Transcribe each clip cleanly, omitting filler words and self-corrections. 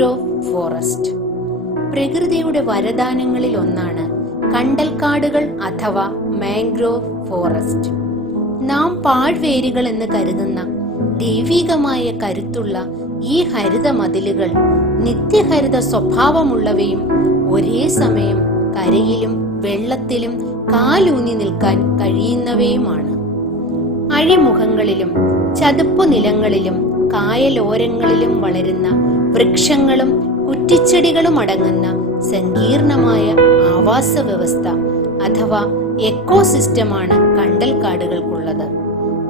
Mangrove forest. പ്രകൃതിയുടെ വരദാനങ്ങളിൽ ഒന്നാണ് കണ്ടൽക്കാടുകൾ അഥവാ മാംഗ്രോവ് ഫോറസ്റ്റ്. നാം പാഴ്വേരുകൾ എന്ന് കരുതുന്ന ദൈവികമായ കരുത്തുള്ള ഈ ഹരിത മതിലുകൾ നിത്യഹരിത സ്വഭാവമുള്ളവയും ഒരേ സമയം കരയിലും വെള്ളത്തിലും കാലൂന്നി നിൽക്കാൻ കഴിയുന്നവയുമാണ്. അഴിമുഖങ്ങളിലും ചതുപ്പു നിലങ്ങളിലും കായലോരങ്ങളിലും വളരുന്ന വൃക്ഷങ്ങളും കുറ്റിച്ചെടികളും അടങ്ങുന്ന സങ്കീർണമായ ആവാസ വ്യവസ്ഥ അഥവാ എക്കോസിസ്റ്റമാണ് കണ്ടൽക്കാടുകൾക്കുള്ളത്.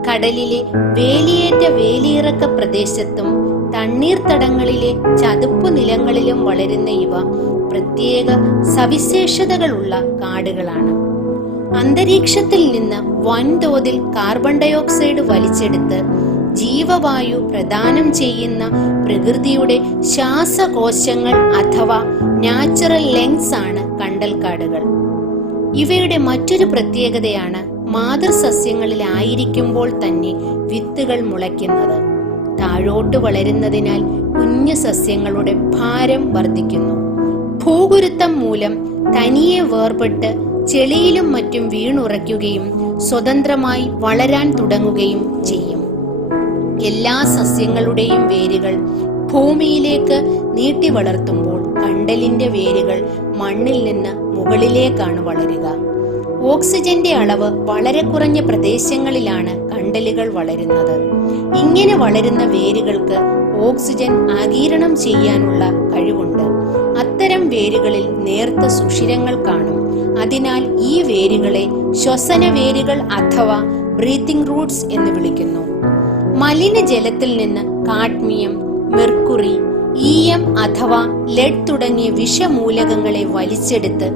കടലിലെ വേലിയേറ്റ വേലിയിറക്ക പ്രദേശത്തും തണ്ണീർത്തടങ്ങളിലെ ചതുപ്പു നിലങ്ങളിലും വളരുന്ന ഇവ പ്രത്യേക സവിശേഷതകളുള്ള കാടുകളാണ്. അന്തരീക്ഷത്തിൽ നിന്ന് വൻതോതിൽ കാർബൺ ഡയോക്സൈഡ് വലിച്ചെടുത്ത് ജീവവായു പ്രദാനം ചെയ്യുന്ന പ്രകൃതിയുടെ ശ്വാസകോശങ്ങൾ അഥവാ നാച്ചുറൽ ലങ്സ് ആണ് കണ്ടൽക്കാടുകൾ. ഇവയുടെ മറ്റൊരു പ്രത്യേകതയാണ് മാതൃസസ്യങ്ങളിലായിരിക്കുമ്പോൾ തന്നെ വിത്തുകൾ മുളയ്ക്കുന്നത്. താഴോട്ട് വളരുന്നതിനാൽ കുഞ്ഞു സസ്യങ്ങളുടെ ഭാരം വർദ്ധിക്കുന്നു. ഭൂഗുരുത്വം മൂലം തനിയെ വേർപെട്ട് ചെളിയിലും മറ്റും വീണുറയ്ക്കുകയും സ്വതന്ത്രമായി വളരാൻ തുടങ്ങുകയും ചെയ്യും. എല്ലാ സസ്യങ്ങളുടെയും വേരുകൾ ഭൂമിയിലേക്ക് നീട്ടി വളർത്തുമ്പോൾ കണ്ടലിന്റെ വേരുകൾ മണ്ണിൽ നിന്ന് മുകളിലേക്കാണ് വളരുക. ഓക്സിജന്റെ അളവ് വളരെ കുറഞ്ഞ പ്രദേശങ്ങളിലാണ് കണ്ടലുകൾ വളരുന്നത്. ഇങ്ങനെ വളരുന്ന വേരുകൾക്ക് ഓക്സിജൻ ആഗിരണം ചെയ്യാനുള്ള കഴിവുണ്ട്. അത്തരം വേരുകളിൽ നേർത്ത സുഷിരങ്ങൾ കാണും. അതിനാൽ ഈ വേരുകളെ ശ്വസന വേരുകൾ അഥവാ ബ്രീത്തിംഗ് റൂട്ട്സ് എന്ന് വിളിക്കുന്നു. മലിനജലത്തിൽ നിന്ന് കാഡ്മിയം, മെർക്കുറി, ഈയം അഥവാ ലെഡ് തുടങ്ങിയ വിഷമൂലകങ്ങളെ വലിച്ചെടുത്ത്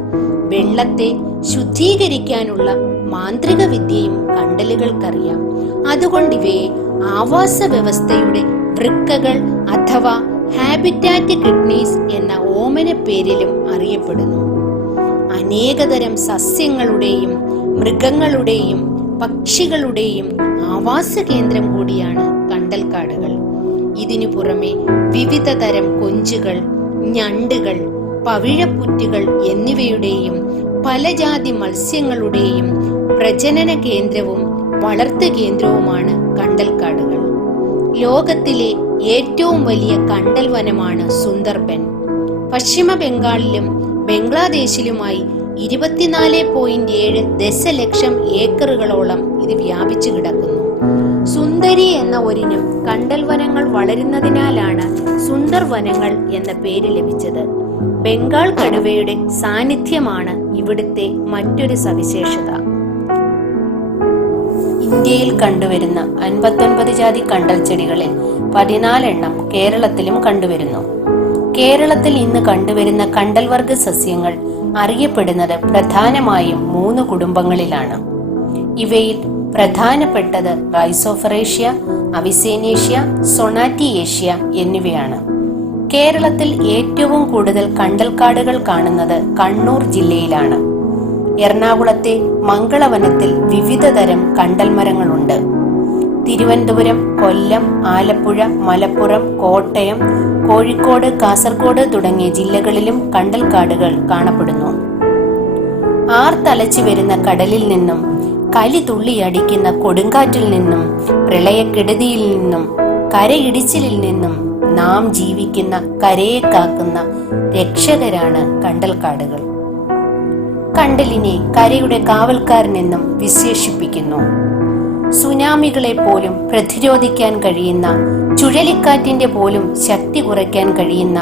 വെള്ളത്തെ ശുദ്ധീകരിക്കാനുള്ള മാന്ത്രിക വിദ്യയും കണ്ടലുകൾക്കറിയാം. അതുകൊണ്ട് ഇവയെ ആവാസ വ്യവസ്ഥയുടെ വൃക്കകൾ അഥവാ ഹാബിറ്റാറ്റ് കിഡ്നീസ് എന്ന ഓമന പേരിലും അറിയപ്പെടുന്നു. അനേകതരം സസ്യങ്ങളുടെയും മൃഗങ്ങളുടെയും പക്ഷികളുടെയും ആവാസ കേന്ദ്രം കൂടിയാണ് കണ്ടൽക്കാടുകൾ. ഇതിനു പുറമെ വിവിധ തരം കൊഞ്ചുകൾ, ഞണ്ടുകൾ, പവിഴപ്പുറ്റുകൾ എന്നിവയുടെയും പല ജാതി മത്സ്യങ്ങളുടെയും പ്രജനന കേന്ദ്രവും വളർത്തു കേന്ദ്രവുമാണ് കണ്ടൽക്കാടുകൾ. ലോകത്തിലെ ഏറ്റവും വലിയ കണ്ടൽ വനമാണ് സുന്ദർബൻ. പശ്ചിമ ബംഗാളിലും ബംഗ്ലാദേശിലുമായി 24.7 ദശലക്ഷം ഏക്കറുകളോളം ഇത് വ്യാപിച്ചു കിടക്കുന്നു. സുന്ദരി എന്ന ഒരിനം കണ്ടൽ വനങ്ങൾ വളരുന്നതിനാലാണ് സുന്ദർ വനങ്ങൾ എന്ന പേര് ലഭിച്ചത്. ബംഗാൾ കടുവയുടെ സാന്നിധ്യമാണ് ഇവിടുത്തെ മറ്റൊരു സവിശേഷത. ഇന്ത്യയിൽ കണ്ടുവരുന്ന 59 ജാതി കണ്ടൽ ചെടികളിൽ 14 എണ്ണം കേരളത്തിലും കണ്ടുവരുന്നു. കേരളത്തിൽ ഇന്ന് കണ്ടുവരുന്ന കണ്ടൽ വർഗ സസ്യങ്ങൾ അറിയപ്പെടുന്നത് പ്രധാനമായും 3 കുടുംബങ്ങളിലാണ്. ഇവയിൽ പ്രധാനപ്പെട്ടത് റൈസോഫറേഷ്യ, അവിസേനേഷ്യ, സൊണാറ്റിയേഷ്യ എന്നിവയാണ്. കേരളത്തിൽ ഏറ്റവും കൂടുതൽ കണ്ടൽക്കാടുകൾ കാണുന്നത് കണ്ണൂർ ജില്ലയിലാണ്. എറണാകുളത്തെ മംഗളവനത്തിൽ വിവിധ തരം കണ്ടൽ മരങ്ങളുണ്ട്. തിരുവനന്തപുരം, കൊല്ലം, ആലപ്പുഴ, മലപ്പുറം, കോട്ടയം, കോഴിക്കോട്, കാസർഗോഡ് തുടങ്ങിയ ജില്ലകളിലും കണ്ടൽക്കാടുകൾ കാണപ്പെടുന്നു. ആർത്തലച്ചു വരുന്ന കടലിൽ നിന്നും, കലി തുള്ളിയടിക്കുന്ന കൊടുങ്കാറ്റിൽ നിന്നും, പ്രളയക്കെടുതിയിൽ നിന്നും, കരയിടിച്ചിലിൽ നിന്നും നാം ജീവിക്കുന്ന കരയെ കാക്കുന്ന രക്ഷകരാണ് കണ്ടൽക്കാടുകൾ. കണ്ടലിനെ കരയുടെ കാവൽക്കാരനെന്നും വിശേഷിപ്പിക്കുന്നു. സുനാമികളെ പോലും പ്രതിരോധിക്കാൻ കഴിയുന്ന, ചുഴലിക്കാറ്റിന്റെ പോലും ശക്തി കുറയ്ക്കാൻ കഴിയുന്ന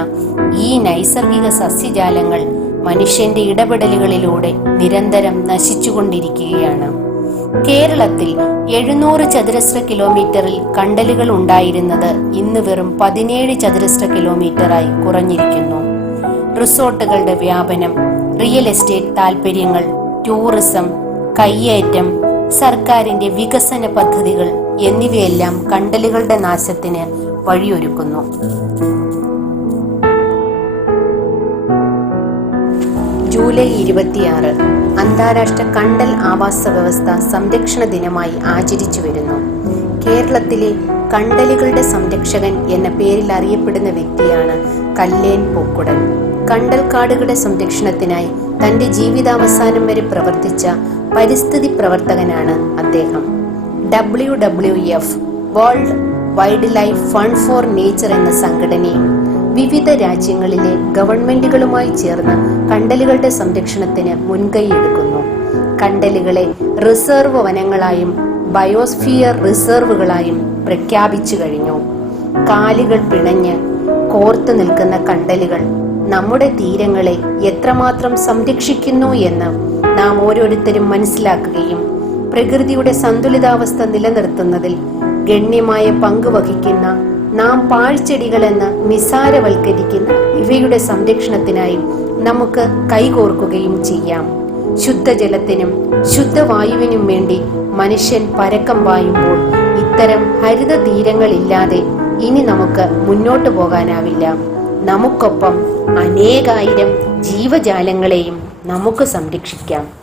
ഈ നൈസർഗിക സസ്യജാലങ്ങൾ മനുഷ്യന്റെ ഇടപെടലുകളിലൂടെ നിരന്തരം നശിച്ചുകൊണ്ടിരിക്കുകയാണ്. കേരളത്തിൽ 700 ചതുരശ്ര കിലോമീറ്ററിൽ കണ്ടലുകൾ ഉണ്ടായിരുന്നത് ഇന്ന് വെറും 17 ചതുരശ്ര കിലോമീറ്ററായി കുറഞ്ഞിരിക്കുന്നു. റിസോർട്ടുകളുടെ വ്യാപനം, റിയൽ എസ്റ്റേറ്റ് താൽപര്യങ്ങൾ, ടൂറിസം, കയ്യേറ്റം, സർക്കാരിന്റെ വികസന പദ്ധതികൾ എന്നിവയെല്ലാം കണ്ടലുകളുടെ നാശത്തിന് വഴിയൊരുക്കുന്നു. ജൂലൈ 26 അന്താരാഷ്ട്ര കണ്ടൽ ആവാസ വ്യവസ്ഥ സംരക്ഷണ ദിനമായി ആചരിച്ചു വരുന്നു. കേരളത്തിലെ കണ്ടലുകളുടെ സംരക്ഷകൻ എന്ന പേരിൽ അറിയപ്പെടുന്ന വ്യക്തിയാണ് കല്ലേൻ പൂക്കുടൻ. കണ്ടൽക്കാടുകളുടെ സംരക്ഷണത്തിനായി തന്റെ ജീവിതാവസാനം വരെ പ്രവർത്തിച്ച പരിസ്ഥിതി പ്രവർത്തകനാണ് അദ്ദേഹം. WWF world wild life fund for nature എന്ന സംഘടനയും വിവിധ രാജ്യങ്ങളിലെ ഗവൺമെന്റുകളുമായി ചേർന്ന് കണ്ടലുകളുടെ സംരക്ഷണത്തിന് മുൻകൈയെടുക്കുന്നു. കണ്ടലുകളെ റിസർവ് വനങ്ങളായും ബയോസ്ഫിയർ റിസർവുകളായും പ്രഖ്യാപിച്ചു കഴിഞ്ഞു. കാലുകൾ പിണഞ്ഞ് കോർത്തു നിൽക്കുന്ന കണ്ടലുകൾ നമ്മുടെ തീരങ്ങളെ എത്രമാത്രം സംരക്ഷിക്കുന്നു എന്ന് നാം ഓരോരുത്തരും മനസ്സിലാക്കുകയും പ്രകൃതിയുടെ സന്തുലിതാവസ്ഥ നിലനിർത്തുന്നതിൽ ഗണ്യമായ പങ്ക് വഹിക്കുന്ന നാം പാഴ്ചെടികളെന്ന് നിസാരവൽക്കരിക്കുന്ന ഇവയുടെ സംരക്ഷണത്തിനായി നമുക്ക് കൈകോർക്കുകയും ചെയ്യാം. ശുദ്ധജലത്തിനും ശുദ്ധവായുവിനും വേണ്ടി മനുഷ്യൻ പരക്കം പായുമ്പോൾ ഇത്തരം ഹരിത തീരങ്ങളില്ലാതെ ഇനി നമുക്ക് മുന്നോട്ടു പോകാനാവില്ല. നമുക്കൊപ്പം അനേകായിരം ജീവജാലങ്ങളെയും നമുക്ക് സംരക്ഷിക്കാം.